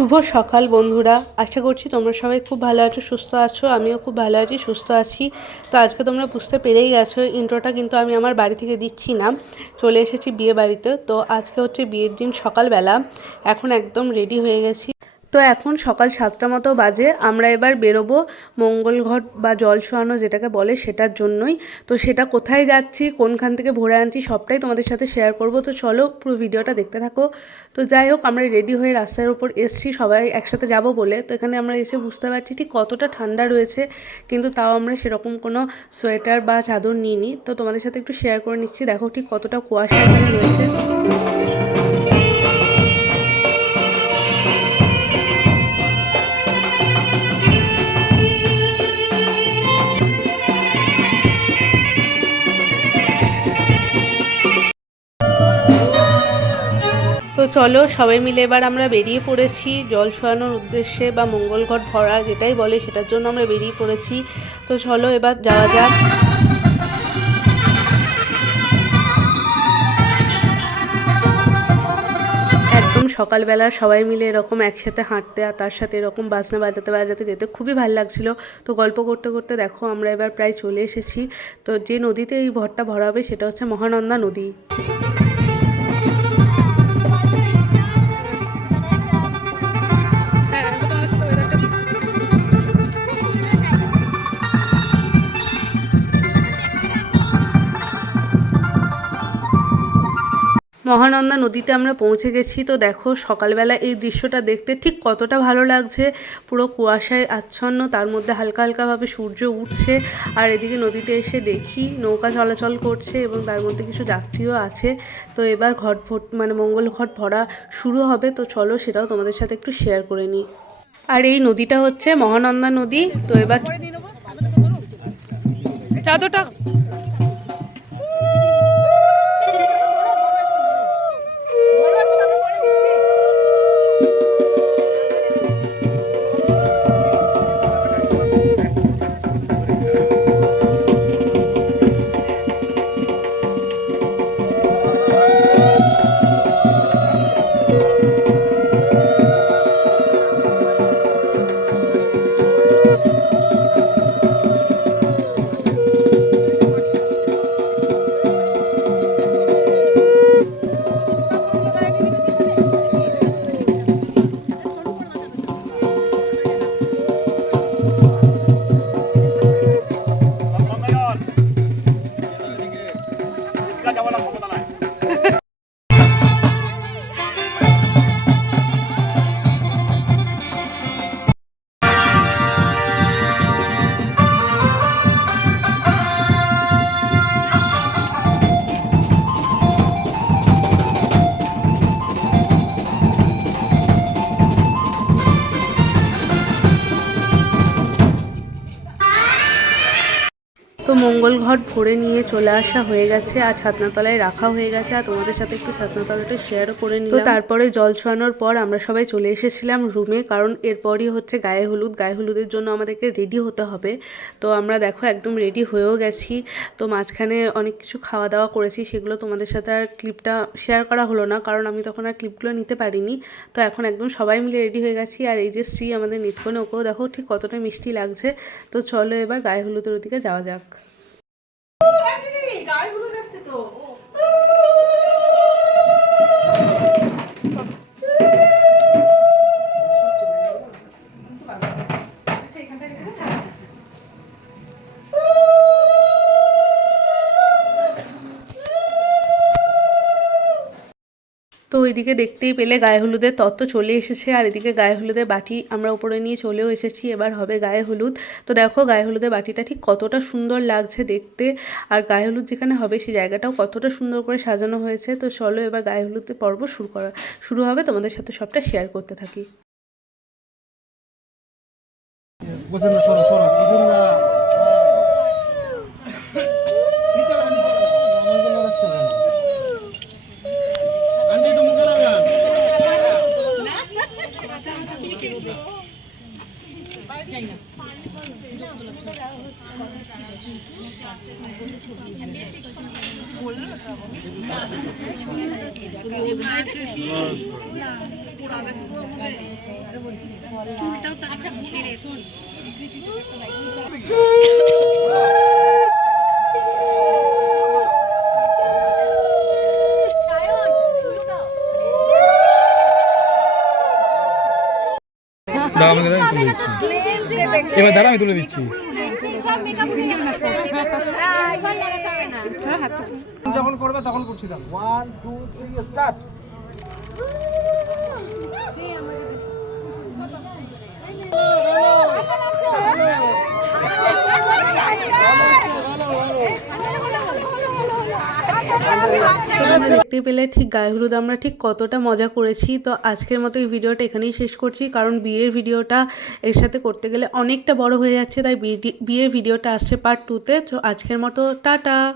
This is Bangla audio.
শুভ সকাল বন্ধুরা। আশা করছি তোমরা সবাই খুব ভালো আছো, সুস্থ আছো। আমিও খুব ভালো আছি, সুস্থ আছি। তো আজকে তোমরা বুঝতে পেরেই গেছো ইন্ট্রোটা কিন্তু আমি আমার বাড়ি থেকে দিচ্ছি না। চলে এসেছি বিয়ে বাড়িতে। তো আজকে হচ্ছে বিয়ের দিন সকালবেলা। এখন একদম রেডি হয়ে গেছি। তো এখন সকাল সাতটা মতো বাজে, আমরা এবার বেরোবো মঙ্গল ঘট বা জল শোয়ানো যেটাকে বলে সেটার জন্যই। তো সেটা কোথায় যাচ্ছি, কোনখান থেকে ভরে আনছি সবটাই তোমাদের সাথে শেয়ার করব। তো চলো পুরো ভিডিওটা দেখতে থাকো। তো যাই হোক, আমরা রেডি হয়ে রাস্তার উপর এসছি, সবাই একসাথে যাব বলে। তো এখানে আমরা এসে বুঝতে পারছি ঠিক কতটা ঠান্ডা রয়েছে, কিন্তু তাও আমরা সেরকম কোনো সোয়েটার বা চাদর নিইনি। তো তোমাদের সাথে একটু শেয়ার করে নিচ্ছি, দেখো ঠিক কতটা কুয়াশা এখানে রয়েছে। তো চলো, সবাই মিলে এবার আমরা বেরিয়ে পড়েছি। জল ছোয়ানোর উদ্দেশ্যে বা মঙ্গল ঘট ভরা যেটাই বলে সেটার জন্য আমরা বেরিয়ে পড়েছি। তো চলো, এবার যাওয়া যাক। একদম সকালবেলা সবাই মিলে এরকম একসাথে হাঁটতে আর তার সাথে এরকম বাজনা বাজাতে বাজাতে যেতে খুবই ভালো লাগছিল। তো গল্প করতে করতে দেখো, আমরা এবার প্রায় চলে এসেছি। তো যে নদীতে এই ভরটা ভরা হবে সেটা হচ্ছে মহানন্দা নদী। মহানন্দা নদীতে আমরা পৌঁছে গেছি। তো দেখো, সকালবেলা এই দৃশ্যটা দেখতে ঠিক কতটা ভালো লাগছে। পুরো কুয়াশায় আচ্ছন্ন, তার মধ্যে হালকা হালকাভাবে সূর্য উঠছে। আর এদিকে নদীতে এসে দেখি নৌকা চলাচল করছে এবং তার মধ্যে কিছু যাত্রীও আছে। তো এবার ঘট ভট মানে মঙ্গল ঘট ভরা শুরু হবে। তো চলো সেটাও তোমাদের সাথে একটু শেয়ার করে নিই। আর এই নদীটা হচ্ছে মহানন্দা নদী। তো এবার চাদরটা তো মঙ্গল ঘট ভরে নিয়ে চলে আসা হয়ে গেছে আর ছাতনাতলায় রাখা হয়ে গেছে আর তোমাদের সাথে একটু ছাতনাতলাটা শেয়ারও করে নিই তো তারপরে জল ছোয়ানোর পর আমরা সবাই চলে এসেছিলাম রুমে কারণ এরপরই হচ্ছে গায়ে হলুদ গায়ে হলুদের জন্য আমাদেরকে রেডি হতে হবে। তো আমরা দেখো একদম রেডি হয়েও গেছি। তো মাঝখানে অনেক কিছু খাওয়া দাওয়া করেছি সেগুলো তোমাদের সাথে আর ক্লিপটা শেয়ার করা হলো না কারণ আমি তখন আর ক্লিপগুলো নিতে পারিনি। তো এখন একদম সবাই মিলে রেডি হয়ে গেছি আর এই যে শ্রী আমাদের নিত্যনে ওকেও দেখো ঠিক কতটা মিষ্টি লাগছে। তো চলো এবার গায়ে হলুদের ওদিকে যাওয়া যাক। তো ওইদিকে দেখতেই পেলে গায়ে হলুদের তত্ত্ব চলে এসেছে, আর এদিকে গায়ে হলুদের বাটি আমরা উপরে নিয়ে চলেও এসেছি। এবার হবে গায়ে হলুদ। তো দেখো, গায়ে হলুদের বাটিটা ঠিক কতটা সুন্দর লাগছে দেখতে, আর গায়ে হলুদ যেখানে হবে সেই জায়গাটাও কতটা সুন্দর করে সাজানো হয়েছে। তো চলো এবার গায়ে হলুদের পর্ব শুরু করা, শুরু হবে তোমাদের সাথে সবটা শেয়ার করতে থাকি। চুলটাও তো আচ্ছা ছেড়ে শোন দাও, আমাকে দাও, আমি তুলে দিচ্ছি। এবার দাঁড়া আমি তুলে দিচ্ছি। যখন করবে তখন করছিলাম ওয়ান টু থ্রি স্টার্ট দেখতে পেলে ঠিক গায়ে হলুদ, আমরা ঠিক কতটা মজা করেছি। তো আজকের মতো এই ভিডিওটা এখানেই শেষ করছি, কারণ বিয়ের ভিডিওটা এর সাথে করতে গেলে অনেকটা বড় হয়ে যাচ্ছে, তাই বিয়ে- বিয়ের ভিডিওটা আসছে পার্ট টুতে তো আজকের মতো, টাটা!